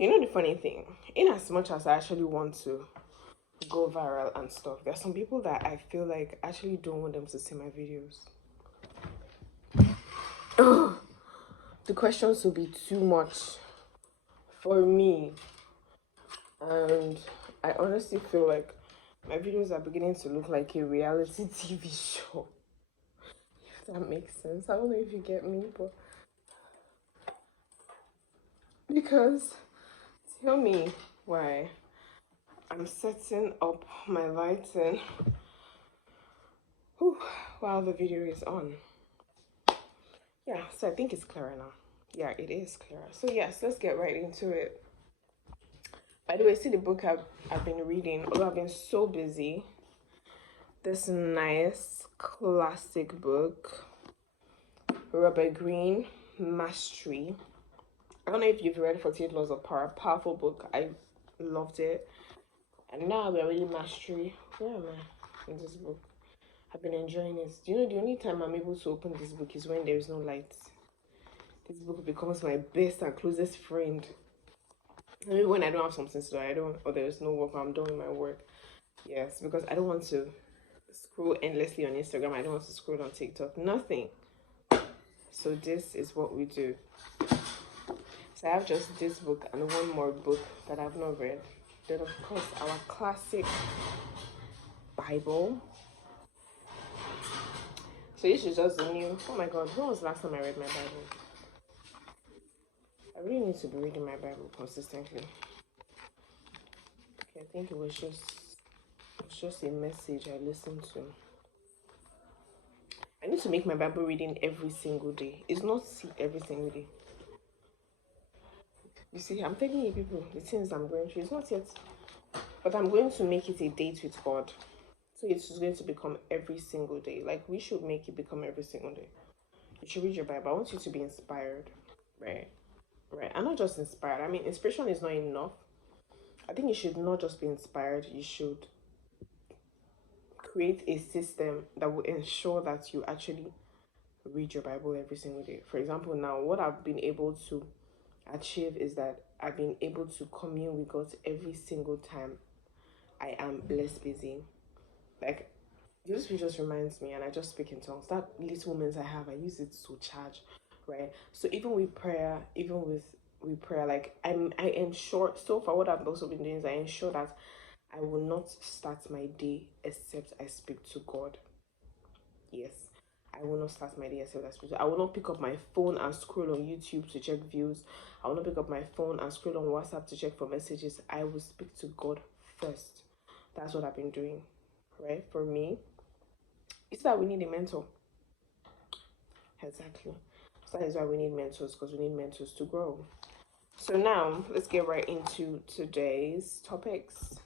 You know the funny thing, in as much as I actually want to go viral and stuff, there's some people that I feel like actually don't want them to see my videos. The questions will be too much for me, and I honestly feel like my videos are beginning to look like a reality TV show. If that makes sense. I don't know if you get me, but because tell me why I'm setting up my lighting while the video is on. Yeah, so I think it's clearer now. Yeah, it is clearer. So yes, let's get right into it. By the way, see the book I've been reading, although I've been so busy. This nice classic book, Robert Greene, Mastery. I don't know if you've read 48 Laws of Power. Powerful book. I loved it. And now we're reading Mastery. Where am I in this book? I've been enjoying it. Do you know the only time I'm able to open this book is when there is no light? This book becomes my best and closest friend. Maybe when I don't have something to do, or there's no work, or I'm doing my work. Yes, because I don't want to scroll endlessly on Instagram. I don't want to scroll on TikTok. Nothing. So this is what we do. So I have just this book and one more book that I've not read. Then of course our classic Bible. So this is just the new. Oh my God, when was the last time I read my Bible? I really need to be reading my Bible consistently. Okay, I think it was just a message I listened to. I need to make my Bible reading every single day. It's not every single day. You see, I'm telling you people, the things I'm going through, it's not yet, but I'm going to make it a date with God. So it's just going to become every single day. Like, we should make it become every single day. You should read your Bible. I want you to be inspired, right? Right. I'm not just inspired. I mean, inspiration is not enough. I think you should not just be inspired. You should create a system that will ensure that you actually read your Bible every single day. For example, now what I've been able to achieve is that I've been able to commune with God every single time I am less busy. Like, this just reminds me, and I just speak in tongues. That little moments I have, I use it to charge, right? So even with prayer, like I ensure. So far, what I've also been doing is I ensure that I will not start my day except I speak to God. Yes, I will not start my day except I speak to. I will not pick up my phone and scroll on YouTube to check views. I will not pick up my phone and scroll on WhatsApp to check for messages. I will speak to God first. That's what I've been doing, right? For me, it's that we need a mentor. Exactly. So that is why we need mentors, because we need mentors to grow. So now let's get right into today's topics.